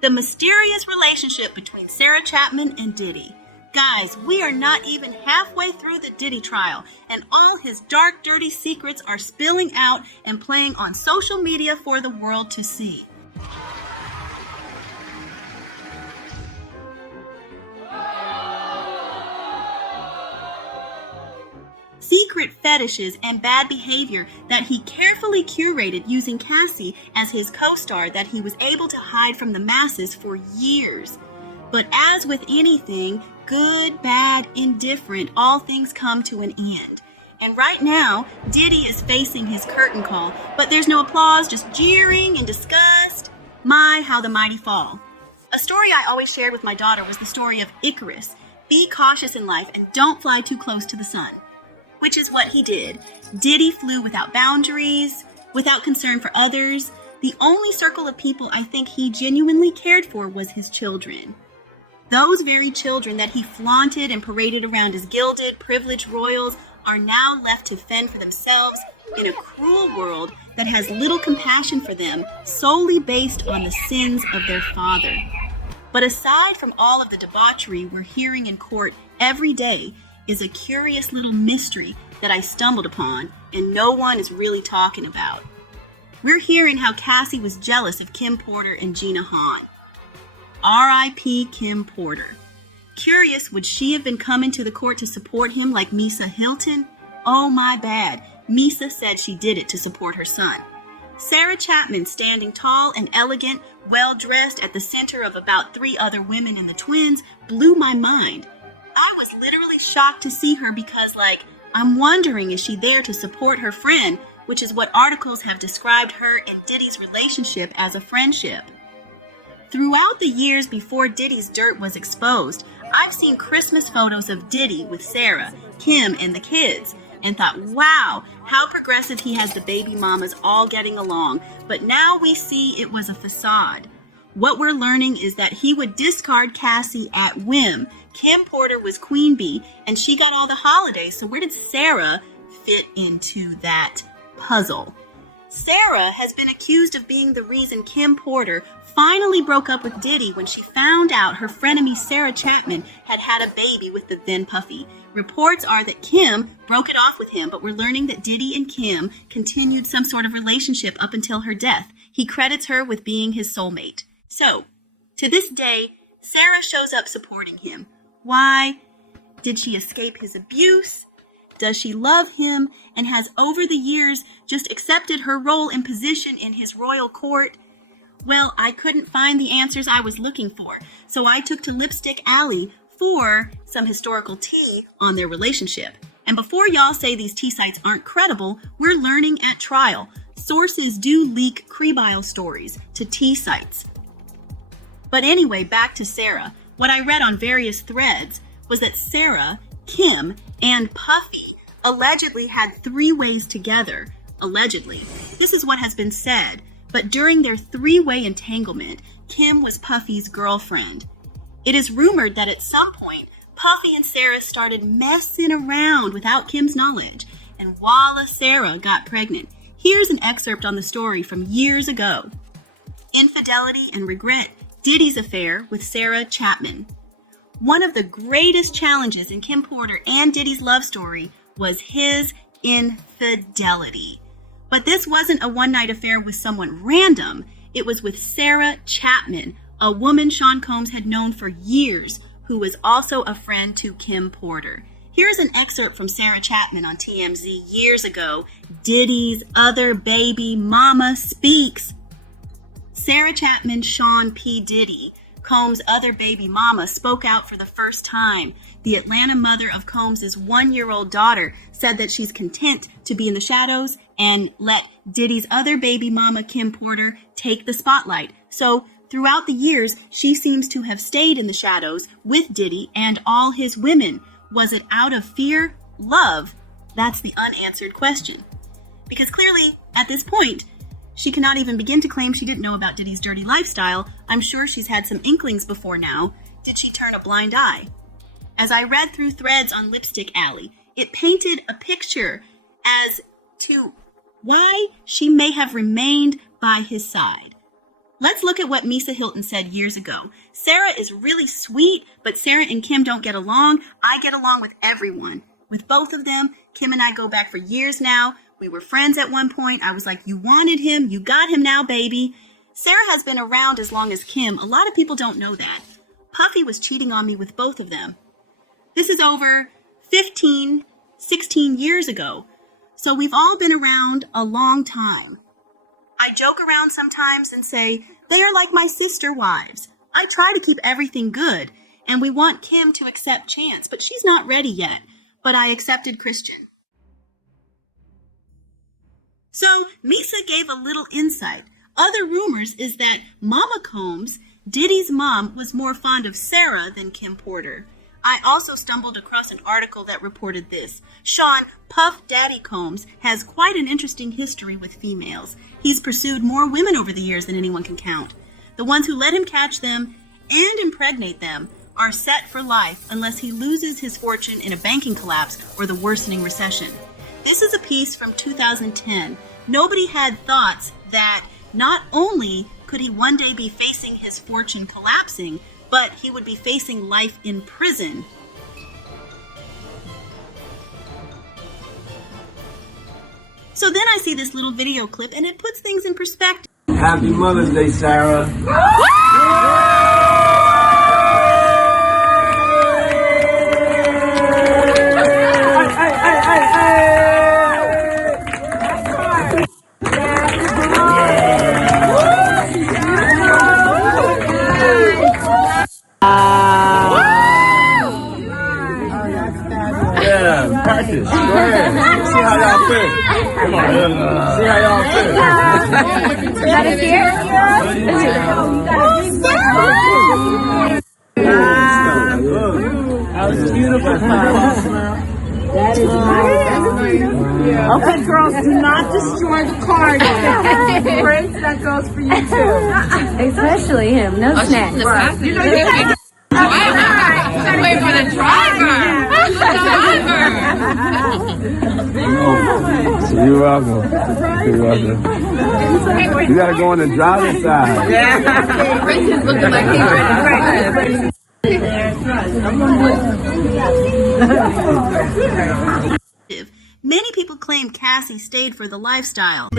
The mysterious relationship between Sarah Chapman and Diddy. Guys, we are not even halfway through the Diddy trial, and all his dark, dirty secrets are spilling out and playing on social media for the world to see. Secret fetishes and bad behavior that he carefully curated using Cassie as his co-star that he was able to hide from the masses for years. But as with anything, good, bad, indifferent, all things come to an end. And right now, Diddy is facing his curtain call, but there's no applause, just jeering and disgust. My, how the mighty fall. A story I always shared with my daughter was the story of Icarus. Be cautious in life and don't fly too close to the sun. Which is what he did. Diddy flew without boundaries, without concern for others. The only circle of people I think he genuinely cared for was his children. Those very children that he flaunted and paraded around as gilded, privileged royals are now left to fend for themselves in a cruel world that has little compassion for them, solely based on the sins of their father. But aside from all of the debauchery we're hearing in court every day, is a curious little mystery that I stumbled upon and no one is really talking about. We're hearing how Cassie was jealous of Kim Porter and Gina Hahn. R.I.P. Kim Porter. Curious, would she have been coming to the court to support him like Misa Hilton? Oh my bad. Misa said she did it to support her son. Sarah Chapman, standing tall and elegant, well-dressed at the center of about 3 other women in the twins, blew my mind. I was literally shocked to see her because, I'm wondering, is she there to support her friend, which is what articles have described her and Diddy's relationship as a friendship. Throughout the years before Diddy's dirt was exposed, I've seen Christmas photos of Diddy with Sarah, Kim, and the kids, and thought, wow, how progressive he has the baby mamas all getting along, but now we see it was a facade. What we're learning is that he would discard Cassie at whim. Kim Porter was queen bee, and she got all the holidays, so where did Sarah fit into that puzzle? Sarah has been accused of being the reason Kim Porter finally broke up with Diddy when she found out her frenemy Sarah Chapman had had a baby with the then Puffy. Reports are that Kim broke it off with him, but we're learning that Diddy and Kim continued some sort of relationship up until her death. He credits her with being his soulmate. So, to this day, Sarah shows up supporting him. Why? Did she escape his abuse? Does she love him and has over the years just accepted her role and position in his royal court? Well, I couldn't find the answers I was looking for, so I took to Lipstick Alley for some historical tea on their relationship. And before y'all say these tea sites aren't credible, we're learning at trial. Sources do leak crebile stories to tea sites. But anyway, back to Sarah. What I read on various threads was that Sarah, Kim, and Puffy allegedly had 3 ways together. Allegedly. This is what has been said. But during their 3-way entanglement, Kim was Puffy's girlfriend. It is rumored that at some point, Puffy and Sarah started messing around without Kim's knowledge, and voila, Sarah got pregnant. Here's an excerpt on the story from years ago. Infidelity and regret. Diddy's affair with Sarah Chapman. One of the greatest challenges in Kim Porter and Diddy's love story was his infidelity. But this wasn't a one-night affair with someone random. It was with Sarah Chapman, a woman Sean Combs had known for years, who was also a friend to Kim Porter. Here's an excerpt from Sarah Chapman on TMZ years ago. Diddy's other baby mama speaks. Sarah Chapman, Sean P. Diddy, Combs' other baby mama, spoke out for the first time. The Atlanta mother of Combs' 1-year-old daughter said that she's content to be in the shadows and let Diddy's other baby mama, Kim Porter, take the spotlight. So throughout the years, she seems to have stayed in the shadows with Diddy and all his women. Was it out of fear? Love? That's the unanswered question. Because clearly, at this point, she cannot even begin to claim she didn't know about Diddy's dirty lifestyle. I'm sure she's had some inklings before now. Did she turn a blind eye? As I read through threads on Lipstick Alley, it painted a picture as to why she may have remained by his side. Let's look at what Misa Hilton said years ago. Sarah is really sweet, but Sarah and Kim don't get along. I get along with everyone. With both of them, Kim and I go back for years now. We were friends at one point. I was like, you wanted him, you got him now, baby. Sarah has been around as long as Kim. A lot of people don't know that. Puffy was cheating on me with both of them. This is over 15, 16 years ago. So we've all been around a long time. I joke around sometimes and say, they are like my sister wives. I try to keep everything good, and we want Kim to accept Chance, but she's not ready yet. But I accepted Christian. So Misa gave a little insight. Other rumors is that Mama Combs, Diddy's mom, was more fond of Sarah than Kim Porter. I also stumbled across an article that reported this. Sean Puff Daddy Combs has quite an interesting history with females. He's pursued more women over the years than anyone can count. The ones who let him catch them and impregnate them are set for life unless he loses his fortune in a banking collapse or the worsening recession. This is a piece from 2010. Nobody had thoughts that not only could he one day be facing his fortune collapsing, but he would be facing life in prison. So then I see this little video clip and it puts things in perspective. Happy Mother's Day, Sarah. Yeah, practice. Go ahead. See how y'all fit. Come on. See how y'all fit. You got it here? That was beautiful. That is nice. Okay, girls, do not destroy the card. Prince, that goes for you too. Especially him. No snacks. You know you can. Wait for the driver. You're welcome. You're welcome. You gotta go on the driver's side. Yeah. Prince is looking like he's ready. Many people claim Cassie stayed for the lifestyle.